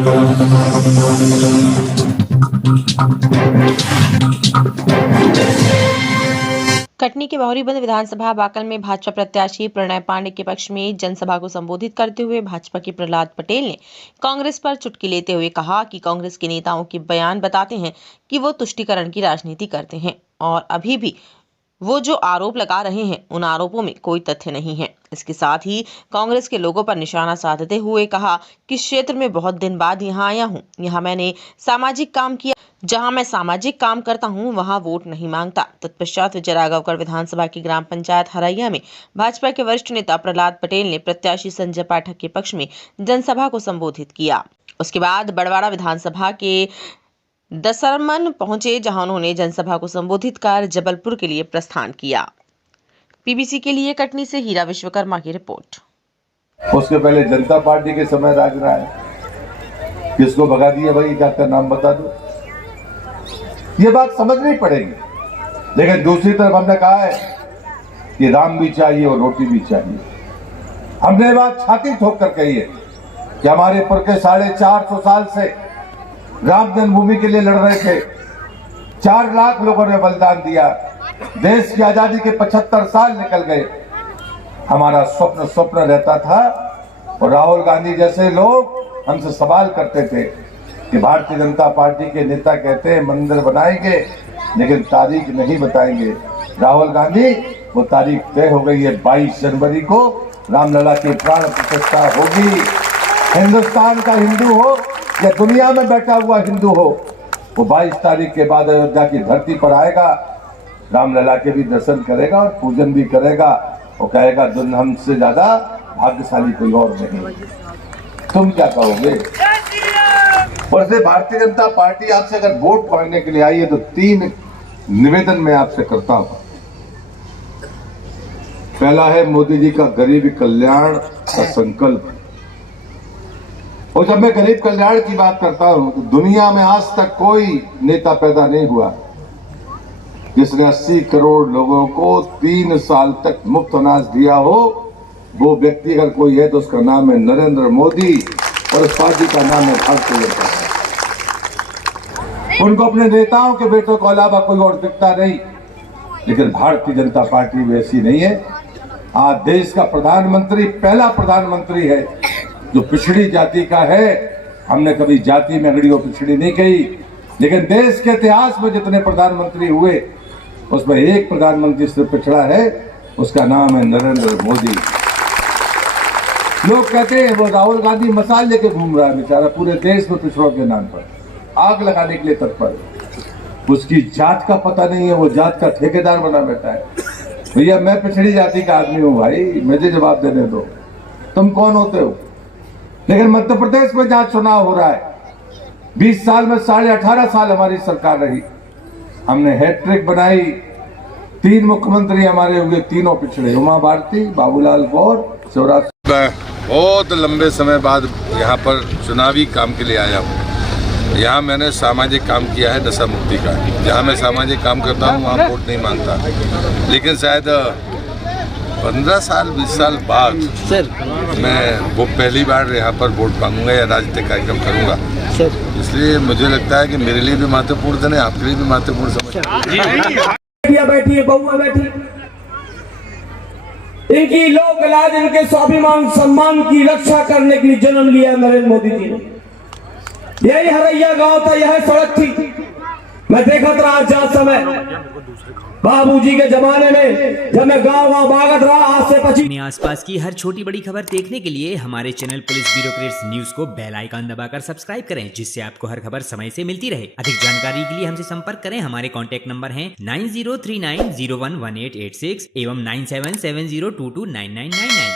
कटनी के बहुरीबंद विधानसभा बाकल में भाजपा प्रत्याशी प्रणय पांडे के पक्ष में जनसभा को संबोधित करते हुए भाजपा के प्रहलाद पटेल ने कांग्रेस पर चुटकी लेते हुए कहा कि कांग्रेस के नेताओं के बयान बताते हैं कि वो तुष्टीकरण की राजनीति करते हैं और अभी भी वो जो आरोप लगा रहे हैं उन आरोपों में कोई तथ्य नहीं है। इसके साथ ही कांग्रेस के लोगों पर निशाना साधते हुए कहा कि क्षेत्र में बहुत दिन बाद यहाँ आया हूँ, यहाँ मैंने सामाजिक काम किया, जहां मैं सामाजिक काम करता हूं वहां वोट नहीं मांगता। तत्पश्चात विजय राघवगढ़ विधानसभा की ग्राम पंचायत हरैया में भाजपा के वरिष्ठ नेता प्रहलाद पटेल ने प्रत्याशी संजय पाठक के पक्ष में जनसभा को संबोधित किया। उसके बाद बड़वाड़ा विधानसभा के दसरमन पहुंचे, जहां उन्होंने जनसभा को संबोधित कर जबलपुर के लिए प्रस्थान किया। पीबीसी के लिए कटनी से हीरा विश्वकर्मा की रिपोर्ट। उसके पहले जनता पार्टी के समय राज रहा है, किसको भगा दिया भाई, क्या नाम बता दो। ये बात समझनी पड़ेगी। लेकिन दूसरी तरफ हमने कहा है कि राम भी चाहिए और रोटी भी चाहिए। हमने ये बात छाती ठोक कर कही है कि हमारे पुर के 450 साल से राम जन्मभूमि के लिए लड़ रहे थे। 4 लाख लोगों ने बलिदान दिया। देश की आजादी के 75 साल निकल गए। हमारा स्वप्न रहता था और राहुल गांधी जैसे लोग हमसे सवाल करते थे कि भारतीय जनता पार्टी के नेता कहते हैं मंदिर बनाएंगे लेकिन तारीख नहीं बताएंगे। राहुल गांधी, वो तारीख तय हो गई है। 22 जनवरी को रामलला की प्राण प्रतिष्ठा होगी। हिंदुस्तान का हिंदू हो या दुनिया में बैठा हुआ हिंदू हो, वो 22 तारीख के बाद अयोध्या की धरती पर आएगा, रामलला के भी दर्शन करेगा और पूजन भी करेगा। वो कहेगा दुनिया हमसे ज्यादा भाग्यशाली कोई और नहीं। तुम क्या कहोगे? और इसलिए भारतीय जनता पार्टी आपसे अगर वोट मांगने के लिए आई है तो 3 निवेदन मैं आपसे करता हूं। पहला है मोदी जी का गरीब कल्याण का संकल्प। और जब मैं गरीब कल्याण की बात करता हूं तो दुनिया में आज तक कोई नेता पैदा नहीं हुआ जिसने 80 करोड़ लोगों को 3 साल तक मुफ्त अनाज दिया हो। वो व्यक्ति अगर कोई है तो उसका नाम है नरेंद्र मोदी और उस पार्टी का नाम है भारतीय जनता पार्टी। उनको अपने नेताओं के बेटों को अलावा कोई और दिखता नहीं, लेकिन भारतीय जनता पार्टी वैसी नहीं है। आज देश का प्रधानमंत्री पहला प्रधानमंत्री है जो पिछड़ी जाति का है। हमने कभी जाति में अगड़ी और पिछड़ी नहीं कही, लेकिन देश के इतिहास में जितने प्रधानमंत्री हुए उसमें एक प्रधानमंत्री सिर्फ पिछड़ा है, उसका नाम है नरेंद्र मोदी। लोग कहते हैं वो राहुल गांधी मसाल लेके घूम रहा है बेचारा, पूरे देश में पिछड़ों के नाम पर आग लगाने के लिए तत्पर। उसकी जात का पता नहीं है, वो जात का ठेकेदार बना बैठा है। भैया मैं पिछड़ी जाति का आदमी हूं भाई, मुझे जवाब देने दो, तुम कौन होते हो? लेकिन मध्य प्रदेश में जहां चुनाव हो रहा है, 20 साल में 18.5 साल हमारी सरकार रही, हमने हैट्रिक बनाई। 3 मुख्यमंत्री हमारे हुए, तीनों पिछड़े। उमा भारती, बाबूलाल गौर, शिवराज। बहुत लंबे समय बाद यहाँ पर चुनावी काम के लिए आया हूँ। यहाँ मैंने सामाजिक काम किया है नशा मुक्ति का। जहाँ मैं सामाजिक काम करता हूँ वहाँ वोट नहीं मांगता, लेकिन शायद 15 साल 20 साल बाद मैं वो पहली बार यहाँ पर वोट मांगूंगा या राजनीतिक कार्यक्रम करूँगा। इसलिए मुझे लगता है कि मेरे लिए भी महत्वपूर्ण दिन है, आपके लिए भी महत्वपूर्ण समय। बैठी बहुआ बैठी, इनकी लोक लाज, इनके स्वाभिमान सम्मान की रक्षा करने के लिए जन्म लिया नरेंद्र मोदी जी ने। यही हरैया गांव था, यह सड़क थी। मैं देखा था आज जहाँ समय बाबूजी के जमाने में जब मैं गांव भागत रहा, आज से 25 आसपास की हर छोटी बड़ी खबर देखने के लिए हमारे चैनल पुलिस ब्यूरोक्रेट्स न्यूज को बेल आइकन दबाकर सब्सक्राइब करें, जिससे आपको हर खबर समय से मिलती रहे। अधिक जानकारी के लिए हमसे संपर्क करें। हमारे कॉन्टैक्ट नंबर हैं 9039011886 एवं 9770229999।